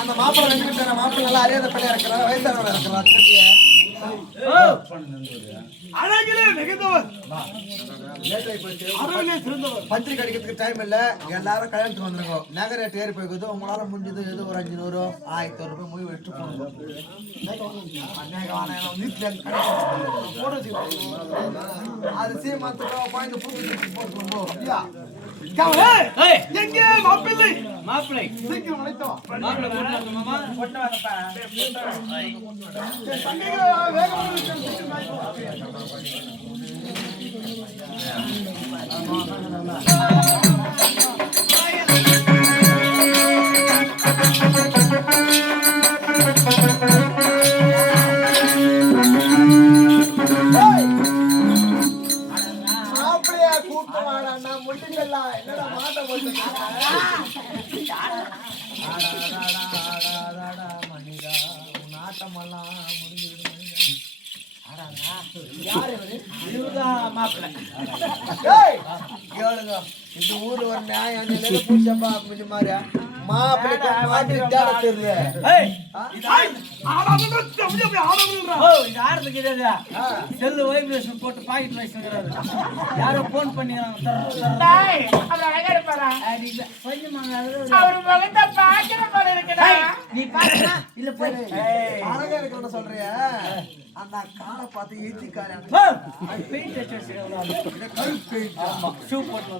அந்த மாப்பிள்ளை வெங்கடேஷ் மாப்பிள்ளை நல்லா அறியாத பிள்ளையா இருக்கிறார், வயசானவரா இருக்கிறார். அழகிலே மிகுந்தவர், பத்திரிக்கை அடிக்கிறதுக்கு டைம் இல்ல, எல்லாரும் கல்யாணத்துக்கு வந்துருங்க. நகை ரேட் ஏறி போய்க்குது, உங்களால முடிஞ்சது ஏதோ ஒரு 500 1000 ரூபாய் முடிவு எடுத்து போடுங்க. அது சீமாத்துக்கோ பாய்ந்து போட்டு அப்படியா எங்கே மாப்பிள்ளை? மாப்பிள்ளை சீக்கிரம் அழைத்தவா. மாப்பிள்ளையா கூப்பிட்டு முடிஞ்சலாம். என்னடா மாட்ட மனிதா உன் ஆட்டமெல்லாம் முடிஞ்சிடும். இந்த ஊர்ல ஒரு நியாயம் பூச்சப்பா அப்படி மாதிரியா மாப்பிள்ளை மாட்டு செல்லு வைப்ரேஷன் போட்டு பாக்கெட் வச்சுக்கிறாரு. யாரோ போன் பண்ணி நீ பாக்க இல்ல போய் அழகா இருக்கிற சொல்றிய அந்த காலை பார்த்து ஏத்தி காரியம் பெயிண்ட் ஷூ போட்டு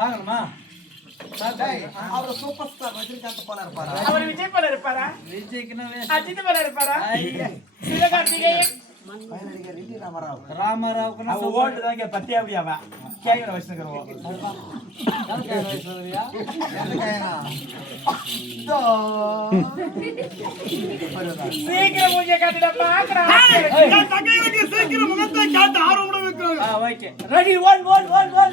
வாங்கணுமா? அவரு சூப்பர் ஸ்டார் ரஜினிகாந்த் போல இருப்பாரா? அவர் விஜய் போல இருப்பாரா? விஜய்க்குன்னா அஜித் போல இருப்பாரா? சிவகார்த்திகேயன் ராமராவுக்கு ஓட்டு தான் பத்தியா அப்படியாவா கேக்குற வச்சுக்கிறோம். சீக்கிரம் மூஞ்சிய காட்டிட பாக்குறேன். சீக்கிரம் முகத்தை காட்ட ஆர்வம் வைக்கிறாங்க. ஓகே ரெடி 1 1 1 1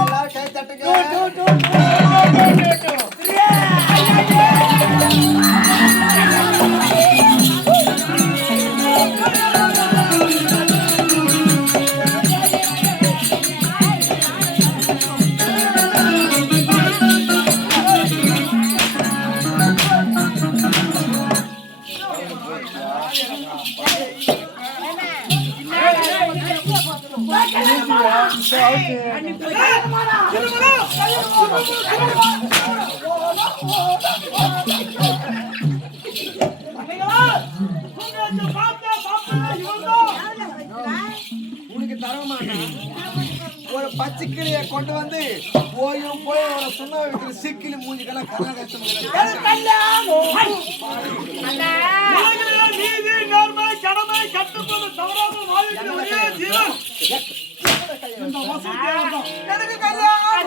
எல்லாரும் கை தட்டுங்க. 2 2 உனக்கு தரமாட்டா ஒரு பச்சை கிளியை கொண்டு வந்து போயும் போய் ஒரு சுண்ண வைக்கிற சிக்கிலி மூஞ்சிக்கெல்லாம் கர்நாடகம் நீதி நேர்மை கடமை கட்டுப்பாடு தவறாமல் வாழ்க்கை ஒரே ஜீவன். எனக்கு கல்யாணம்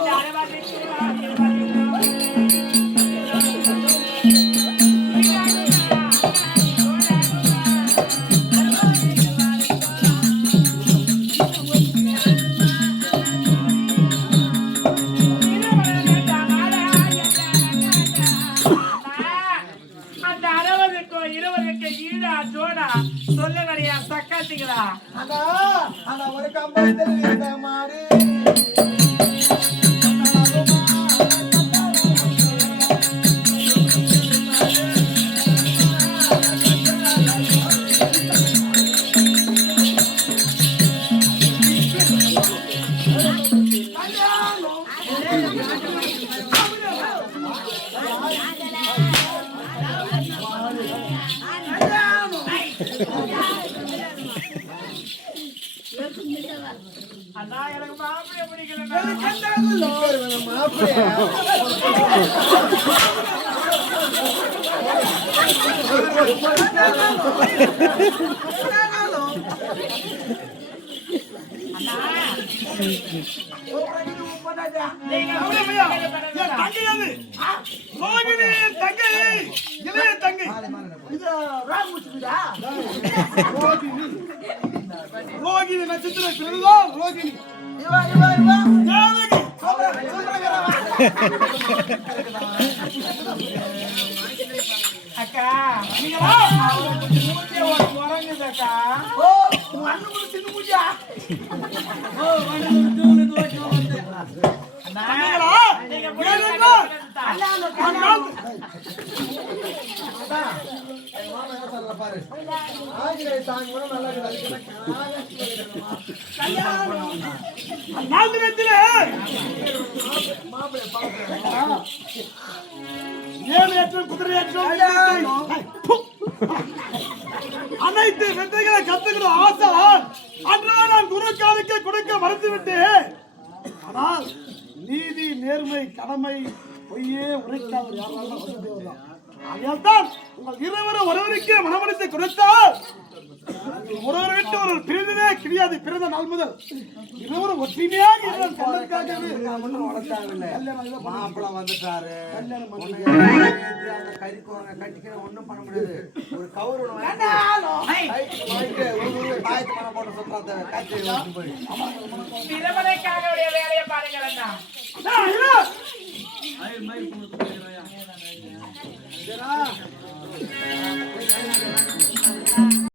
அந்த 60க்கும் 20க்கு ஈடா ஜோடா சொல்ல நிறைய சக்காத்திங்களா? ஆனா ஒரு கம்பளத்தில் மாறி அண்ணா எனக்கு மாப்பிள்ளை பிடிக்கல. ரோகிணி நட்சத்திரம் ரோகிணி அக்கா குரங்குதாக்கா சின்ன பூஜா ஆனால் அதான், எங்க மாமா என்ன சொல்ல பாரு. ஆஞ்சநேய சாமி கூட நல்லா இருக்குது. அந்நாள் தினத்திலே மாப்பிள்ளை பார்க்கிறேன். ஏழையற்றம் குதிரையற்றம் அனைத்து வித்தைகளை கத்துக்கிற ஆசை அன்றா நான் குரு காலுக்கு கொடுக்க மறுத்துவிட்டேன். ஆனால் நீதி நேர்மை கடமை பொய்யே உரைக்காமல் யாராலும் வசதியவர்தான். ஆகையால்தான் உங்கள் இருவரும் ஒருவருக்கே மனமளித்து கொடுத்தால் ஒருவரை விட்டு ஒரு பிரிந்ததே கிடையாது. பிறந்த நாள் முதல் இருவரும் ஒற்றுமையாக இருந்தால் சொந்தக்காகவே ஒண்ணும் வளர்த்தாங்கல்ல. மாப்பிள்ளை வந்துட்டாரு. அந்த கறிக்கோரங்க கட்டிக்கிற ஒண்ணும் பண்ண முடியாது. ஒரு கவுரு வாங்கிட்டு ஊரு பாயத்து மரம் போட்டு சுத்தாத காய்ச்சி வச்சு போய் திருமலைக்காக உடைய வேலையை பாருங்கள் அண்ணா. இதா